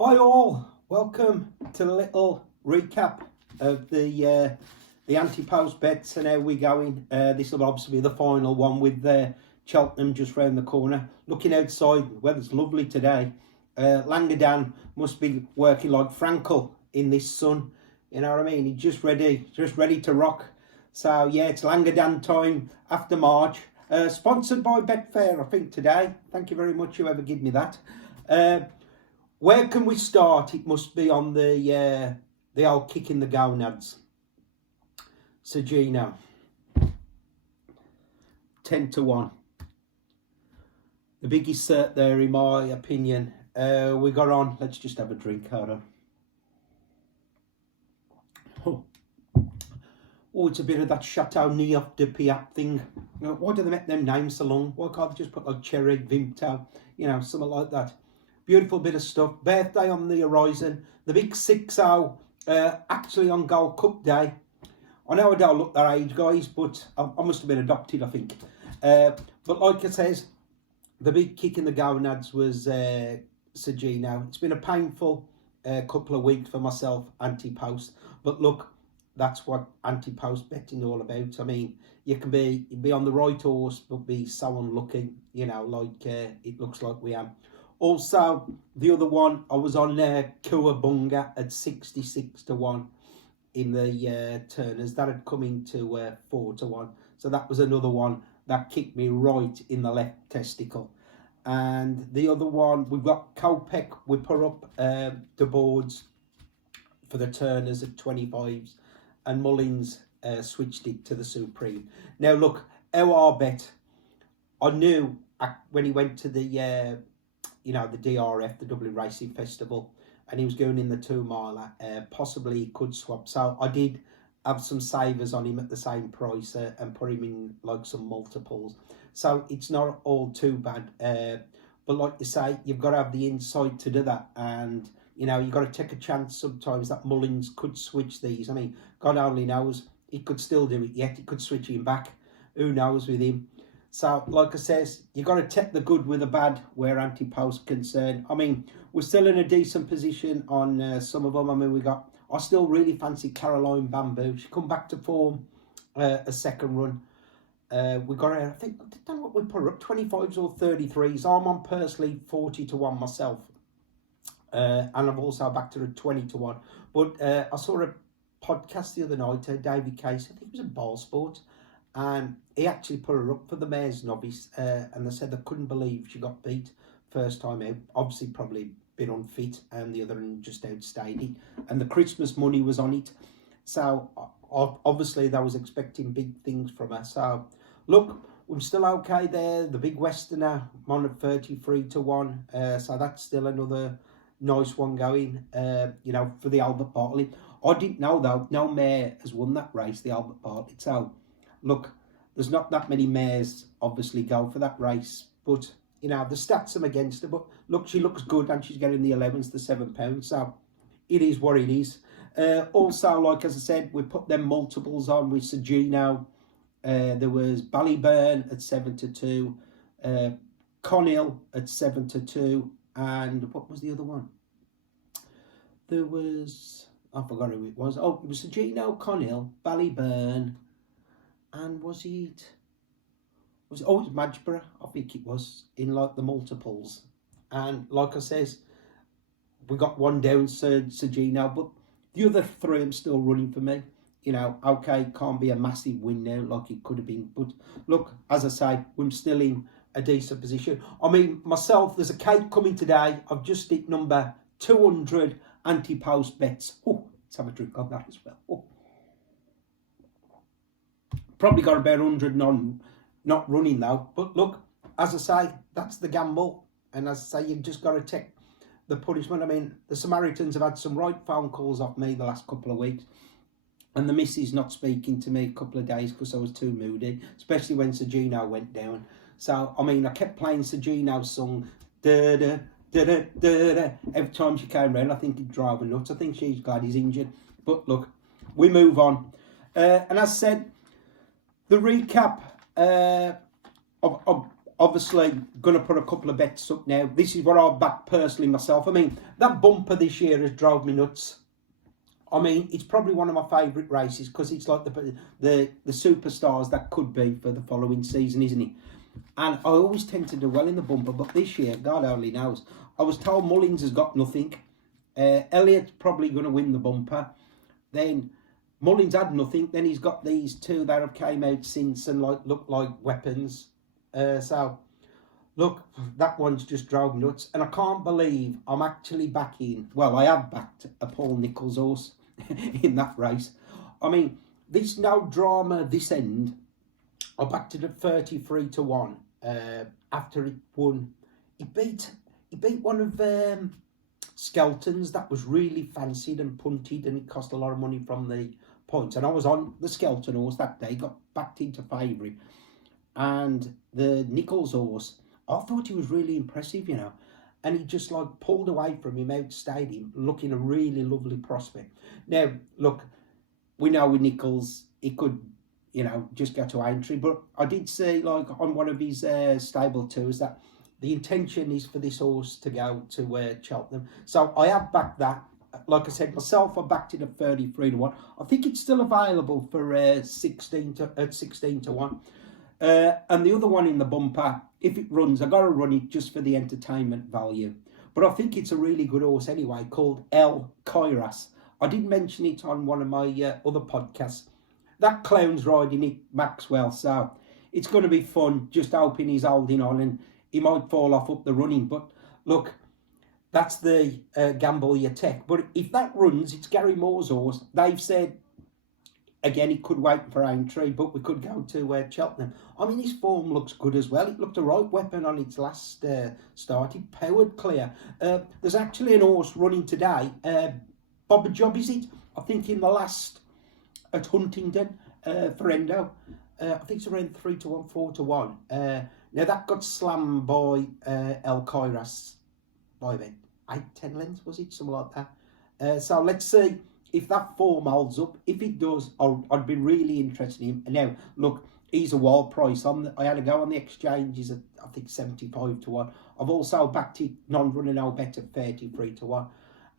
Hi all, welcome to the little recap of the anti-post bets and how we're going. This will obviously be the final one with Cheltenham just round the corner. Looking outside, the weather's lovely today. Langadan must be working like Frankel in this sun. You know what I mean? He's just ready to rock. So yeah, it's Langadan time after March. Sponsored by Betfair, I think today. Thank you very much, whoever gave me that. Where can we start? It must be on the old kick in the gonads. Sergino, 10-1. The biggest cert there, in my opinion. We got on. Let's just have a drink, hold on. Oh, it's a bit of that Chateau Neuf de Piat thing. You know, why do they make them names so long? Why can't they just put like Cherry, Vimto, you know, something like that? Beautiful bit of stuff. Birthday on the horizon. The big 6-0 actually on Gold Cup Day. I know I don't look that age, guys, but I must have been adopted, I think. But like it says, the big kick in the gonads was Sergino. It's been a painful couple of weeks for myself, anti-post. But look, that's what anti-post betting all about. I mean, you can be on the right horse, but be so unlucky, you know, like it looks like we am. Also, the other one, I was on Kouabunga at 66-1 in the Turners. That had come into 4-1. So that was another one that kicked me right in the left testicle. And the other one, we've got Kopek Whipper up the boards for the Turners at 25s. And Mullins switched it to the Supreme. Now, look, our bet, I knew when he went to the... you know, the DRF, the Dublin Racing Festival, and he was going in the 2-miler, possibly he could swap. So I did have some savers on him at the same price and put him in like some multiples. So it's not all too bad. But like you say, you've got to have the insight to do that. And, you know, you've got to take a chance sometimes that Mullins could switch these. I mean, God only knows, he could still do it yet. He could switch him back. Who knows with him? So, like I says, you got to take the good with the bad where anti-post concerned. I mean, we're still in a decent position on some of them. I mean, I still really fancy Caroline Bamboo. She come back to form a second run. We got her, I don't know what we put her up, 25s or 33s. I'm on personally 40-1 myself. And I've also backed her at 20-1. But I saw a podcast the other night, David Casey, I think it was a Ball Sport. And he actually put her up for the Mayor's Novice, and they said they couldn't believe she got beat first time out. Obviously, probably been unfit, and the other one just outstayed it. And the Christmas money was on it. So, obviously, they was expecting big things from her. So, look, we're still okay there. The big Westerner, I'm on at 33-1. So, that's still another nice one going, you know, for the Albert Bartlett. I didn't know, though, no mare has won that race, the Albert Bartlett. So, look, there's not that many mares obviously go for that race, but you know the stats are against her. But look, she looks good and she's getting the 11s, the £7. So it is what it is. Also, like as I said, we put them multiples on with Sergino. There was Ballyburn at 7-2, Conhill at 7-2, and what was the other one? There was, I forgot who it was. Oh, it was Sergino, Conhill, Ballyburn. And was it Madgeborough? I think it was, in like the multiples. And like I says, we got one down, Sergino, but the other three I'm still running for me. You know, okay, can't be a massive win now like it could have been. But look, as I say, we're still in a decent position. I mean, myself, there's a cake coming today. I've just hit number 200 anti-post bets. Oh, let's have a drink on that as well. Oh. Probably got about 100 not running though. But look, as I say, that's the gamble. And as I say, you've just got to take the punishment. I mean, the Samaritans have had some right phone calls off me the last couple of weeks. And the missus not speaking to me a couple of days because I was too moody. Especially when Sergino went down. So, I mean, I kept playing Sergino's song. Da-da, da-da, da-da. Every time she came round, I think he'd drive her nuts. I think she's glad he's injured. But look, we move on. And as I said, the recap, obviously going to put a couple of bets up now. This is what I've backed personally myself. I mean, that bumper this year has drove me nuts. I mean, it's probably one of my favourite races because it's like the superstars that could be for the following season, isn't it? And I always tend to do well in the bumper, but this year, God only knows. I was told Mullins has got nothing. Elliott's probably going to win the bumper. Then Mullins had nothing. Then he's got these two that have came out since and look like weapons. So, look, that one's just drove me nuts. And I can't believe I'm actually backing, well, I have backed a Paul Nicholls horse in that race. I mean, this no drama this end, I backed it at 33-1 after it won. It beat one of Skelton's that was really fancied and punted, and it cost a lot of money from the points. And I was on the Skelton horse that day, got backed into favourite. And the Nicholls horse, I thought he was really impressive, you know. And he just like pulled away from him outstayed him, looking a really lovely prospect. Now, look, we know with Nicholls, he could, you know, just go to Aintree. But I did see, like, on one of his stable tours that the intention is for this horse to go to Cheltenham. So I have backed that. Like I said, myself, I backed it at 33-1. I think it's still available for 16 to 1. And the other one in the bumper, if it runs, I've got to run it just for the entertainment value. But I think it's a really good horse anyway, called El Kairas. I did mention it on one of my other podcasts. That clown's riding it, Maxwell, so it's going to be fun, just hoping he's holding on and he might fall off up the running. But look, that's the gamble you take. But if that runs, it's Gary Moore's horse. They've said, again, it could wait for Aintree, but we could go to Cheltenham. I mean, his form looks good as well. It looked a right weapon on its last start. It powered clear. There's actually an horse running today. Bob Job, is it? I think in the last at Huntingdon for Endo. I think it's around 3-1, 4-1. Now that got slammed by El Kairas by about 8-10 lengths, was it? Something like that. So let's see if that form holds up. If it does, I'd be really interested in him. And now, look, he's a wild price. I had to go on the exchanges at, I think, 75-1. I've also backed it non-running no bet at 33-1.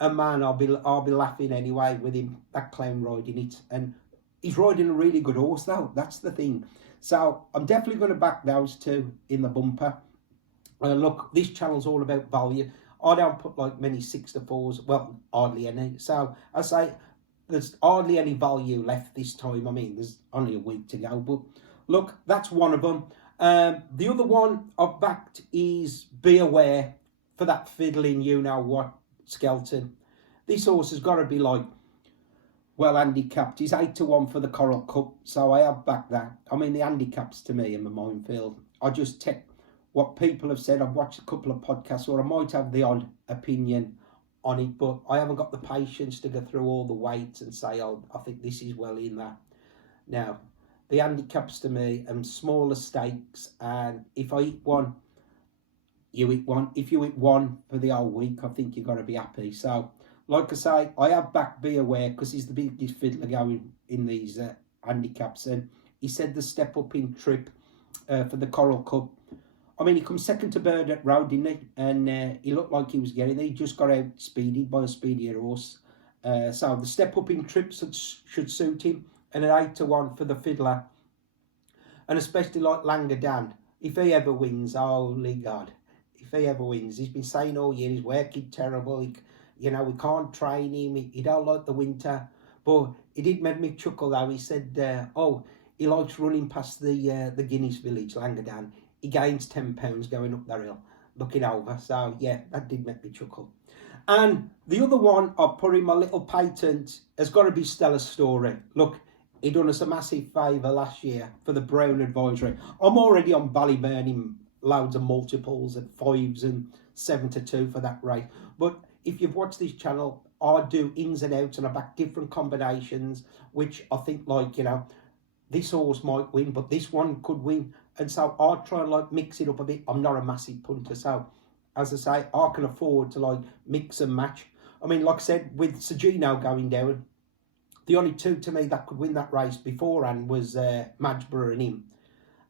And man, I'll be laughing anyway with him, that clown riding it. And he's riding a really good horse though. That's the thing. So I'm definitely going to back those two in the bumper. Look, this channel's all about value. I don't put like many 6-4s, well, hardly any. So I say there's hardly any value left this time. I mean, there's only a week to go. But look, that's one of them. The other one I've backed is Be Aware for that fiddling, you know what, Skelton. This horse has got to be like, well, handicapped. He's 8-1 for the Coral Cup, so I have backed that. I mean, the handicaps to me in my minefield. I just take what people have said. I've watched a couple of podcasts, or I might have the odd opinion on it, but I haven't got the patience to go through all the weights and say, oh, I think this is well in that. Now, the handicaps to me and smaller stakes, and if I eat one, you eat one. If you eat one for the whole week, I think you've got to be happy. So, like I say, I have backed Be Aware because he's the biggest fiddler going in these handicaps. And he said the step up in trip for the Coral Cup. I mean, he comes second to Bird at Road, didn't he? And he looked like he was getting there. He just got out speeded by a speedier horse. So the step up in trips should suit him. And an 8-1 for the fiddler. And especially like Langer Dan. If he ever wins, holy God. If he ever wins, he's been saying all year he's working terrible. You know, we can't train him. He don't like the winter. But he did make me chuckle though. He said, oh, he likes running past the Guinness village, Langer Dan. He gains £10 going up that hill, looking over. So, yeah, that did make me chuckle. And the other one I put in my little patent has got to be Stella's Story. Look, he done us a massive favour last year for the Brown Advisory. I'm already on Ballyburning loads of multiples at 5s and 7-2 for that race. But if you've watched this channel, I do ins and outs and I back different combinations, which I think, like, you know, this horse might win, but this one could win. And so I try and like mix it up a bit. I'm not a massive punter, so as I say, I can afford to like mix and match. I mean, like I said, with Sergino going down, the only two to me that could win that race beforehand was Madgeborough and him.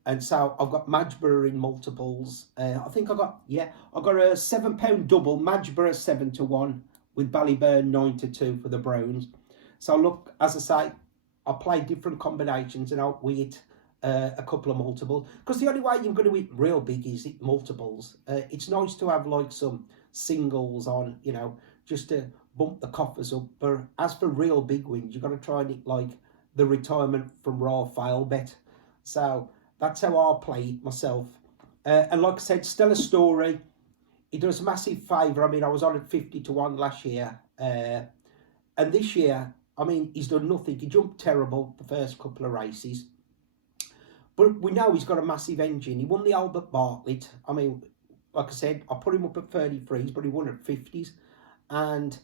And so I've got Madgeborough in multiples. I think I got a £7 double, Madgeborough 7-1 with Ballyburn 9-2 for the Browns. So look, as I say, I play different combinations and I'll wait a couple of multiples, because the only way you're going to hit real big is hit multiples. It's nice to have like some singles on, you know, just to bump the coffers up. But as for real big wins, you've got to try and hit like the retirement from raw fail bet. So that's how I play it myself. And like I said, Stellar Story, he does a massive favour. I mean, I was on at 50-1 last year. And this year, I mean, he's done nothing. He jumped terrible the first couple of races. But we know he's got a massive engine. He won the Albert Bartlett. I mean, like I said, I put him up at 33s, but he won at 50s. And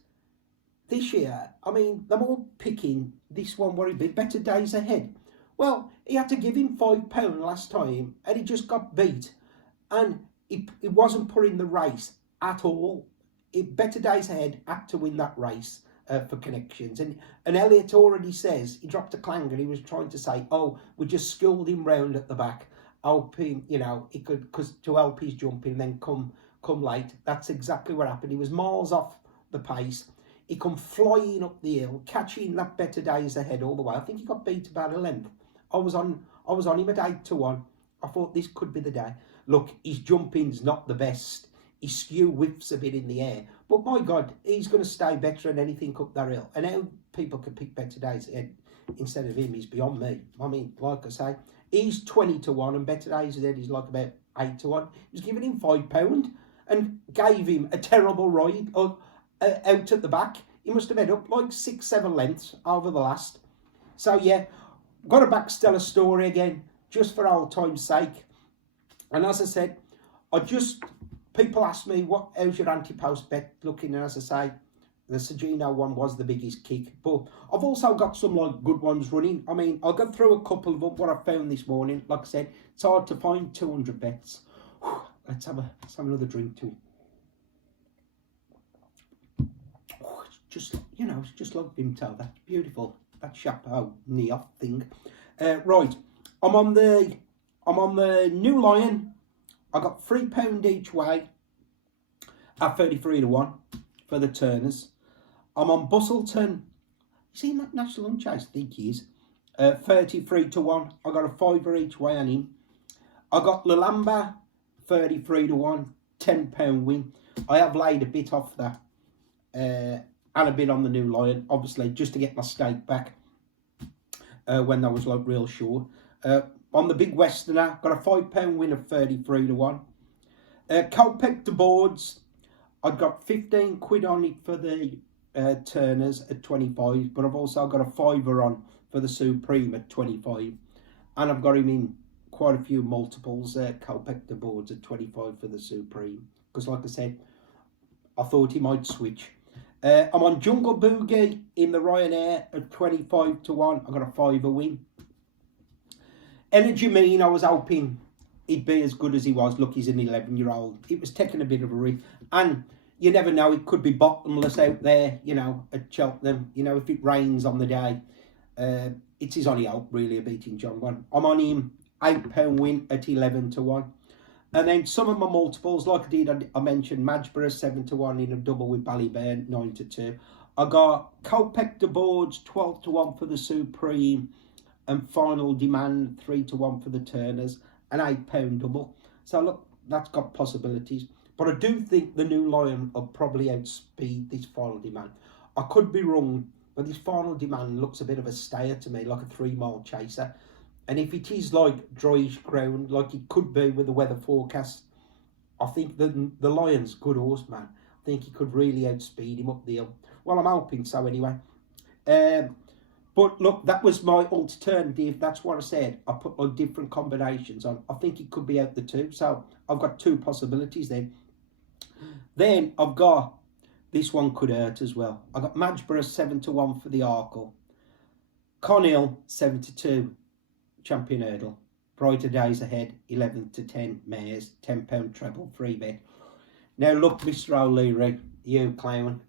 this year, I mean, they're all picking this one where he beat Better Days Ahead. Well, he had to give him £5 last time, and he just got beat. And he wasn't put in the race at all. Better Days Ahead had to win that race for connections. And Elliot already says, he dropped a clanger, he was trying to say, oh, we just schooled him round at the back, help him, you know, he could, because to help his jumping, then come late. That's exactly what happened. He was miles off the pace. He come flying up the hill, catching that Better Days Ahead all the way. I think he got beat about a length. I was on him at 8-1. I thought this could be the day. Look, his jumping's not the best. His skew whiffs a bit in the air. But my God, he's going to stay better than anything up that hill. And how people can pick Better Days Ahead instead of him is beyond me. I mean, like I say, he's 20-1 and Better Days Ahead is like about 8-1. He was giving him £5 and gave him a terrible ride out at the back. He must have made up like 6-7 lengths over the last. So yeah, got to back Stellar Story again, just for old time's sake. And as I said, people ask me, how's your anti-post bet looking? And as I say, the Sagino one was the biggest kick. But I've also got some like good ones running. I mean, I'll go through a couple of what I found this morning. Like I said, it's hard to find 200 bets. Let's have another drink to it. It's just, you know, it's just like Vimto. That's beautiful. That chapeau knee-off thing. Right, I'm on the New Lion. I got £3 each way at 33-1 for the Turners. I'm on Bustleton. You seen that National Unchase? I think he is. 33-1. I got a £5 each way on him. I got Lalamba 33-1, £10 win. I have laid a bit off that and a bit on the New Lion, obviously, just to get my stake back when that was like real short. On the Big Westerner, got a £5 win of 33-1. Colpec to boards, I got 15 quid on it for the Turners at 25, but I've also got a £5 on for the Supreme at 25. And I've got him in quite a few multiples, Colpec to boards at 25 for the Supreme. Because like I said, I thought he might switch. I'm on Jungle Boogie in the Ryanair at 25-1. I got a £5 win. Energy Mean, I was hoping he'd be as good as he was. Look, he's an 11-year-old. It was taking a bit of a risk. And you never know, it could be bottomless out there, you know, at Cheltenham. You know, if it rains on the day, it's his only hope, really, of beating John 1. I'm on him, £8 win at 11-1. And then some of my multiples, like I mentioned, Madgeborough 7-1 in a double with Ballyburn 9-2. I got Colpec to boards 12-1 for the Supreme, and Final Demand 3-1 for the Turners, an £8 double. So look, that's got possibilities. But I do think the New Lion will probably outspeed this Final Demand. I could be wrong, but this Final Demand looks a bit of a stayer to me, like a 3-mile chaser. And if it is like dryish ground, like it could be with the weather forecast, I think the Lion's good horse, man. I think he could really outspeed him up the hill. Well, I'm hoping so anyway. But look, that was my alternative. That's what I said. I put like different combinations on. I think it could be out the two. So I've got two possibilities then. Then I've got, this one could hurt as well. I got Madgeborough 7-1 for the Arkle. Conhill 7-2. Champion Hurdle. Brighter Days Ahead, 11-10 mares, £10 treble, free bet. Now look, Mr. O'Leary, you clown.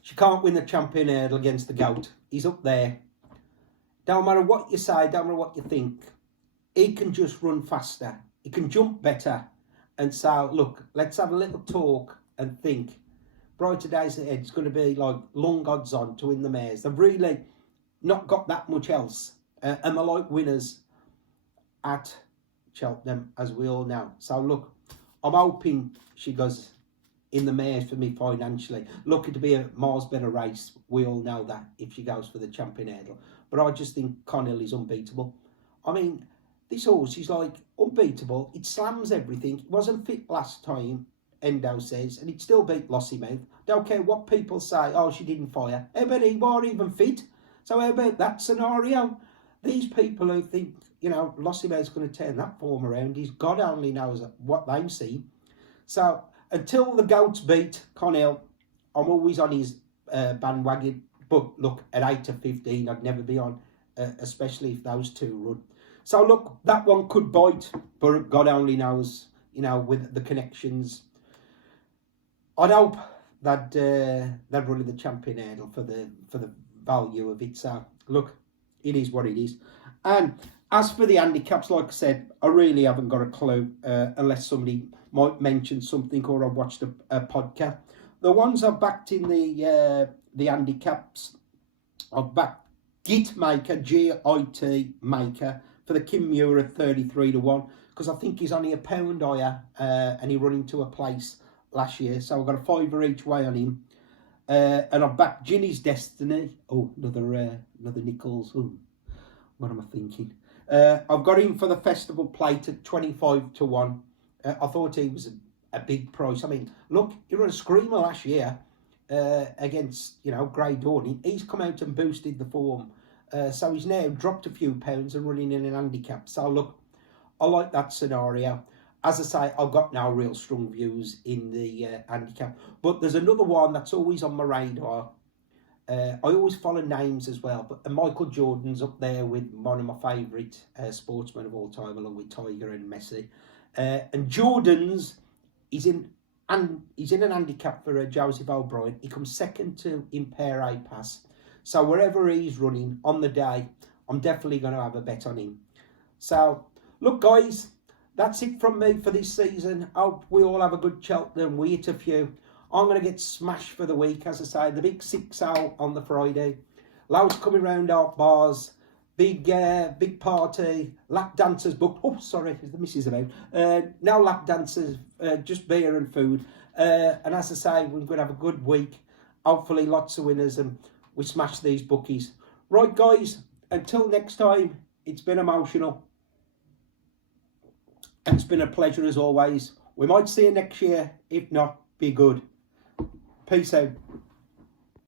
She can't win the Champion Hurdle against the goat. He's up there. Don't matter what you say, don't matter what you think. he can just run faster. He can jump better. And so, look, let's have a little talk and think. Brighter days ahead, it's going to be like long odds on to win the mares. They've really not got that much else. And they're like winners at Cheltenham, as we all know. So, look, I'm hoping she goes in the mares for me financially. Looking to be a miles better race. We all know that if she goes for the champion hurdle. But I just think Connell is unbeatable. I mean, this horse is like unbeatable. It slams everything. It wasn't fit last time, Endo says, and it still beat Lossiemouth. Don't care what people say, oh, she didn't fire. How about he wasn't even fit? So how about that scenario? These people who think, you know, Lossiemouth's going to turn that form around, God only knows what they've seen. So until the goats beat Connell, I'm always on his bandwagon. But look, at 8 to 15, I'd never be on, especially if those two run. So look, that one could bite, but God only knows, you know, with the connections. I'd hope that they'd run in the champion hurdle for the value of it. So look, it is what it is. And as for the handicaps, like I said, I really haven't got a clue unless somebody might mention something or I've watched a podcast. The ones I've backed in the handicaps, I've backed Git Maker, G-I-T Maker, for the Kim Muir at 33 to 1, because I think he's only a pound higher and he run into a place last year. So I've got a £5 each way on him. And I've backed Ginny's Destiny. Oh, another Nichols. Oh, what am I thinking? I've got him for the Festival Plate at 25 to 1. I thought he was a big price. I mean, look, he ran a screamer last year against, you know, Grey Dawn. He's come out and boosted the form. So he's now dropped a few pounds and running in an handicap. So look, I like that scenario. As I say, I've got no real strong views in the handicap. But there's another one that's always on my radar. I always follow names as well. But Michael Jordan's up there with one of my favourite sportsmen of all time, along with Tiger and Messi. And Jordan's, he's in an handicap for Joseph O'Brien. He comes second to Impair A Pass. So wherever he's running on the day, I'm definitely going to have a bet on him. So, look, guys, that's it from me for this season. Hope we all have a good Cheltenham. We hit a few. I'm going to get smashed for the week, as I say. The big 6-0 on the Friday. Loads coming round our bars. Big party. Lap dancers booked. Oh, sorry, the missus about. No lap dancers, just beer and food. And as I say, we're going to have a good week. Hopefully lots of winners and we smash these bookies. Right, guys, until next time, it's been emotional. And it's been a pleasure as always. We might see you next year. If not, be good. Peace out.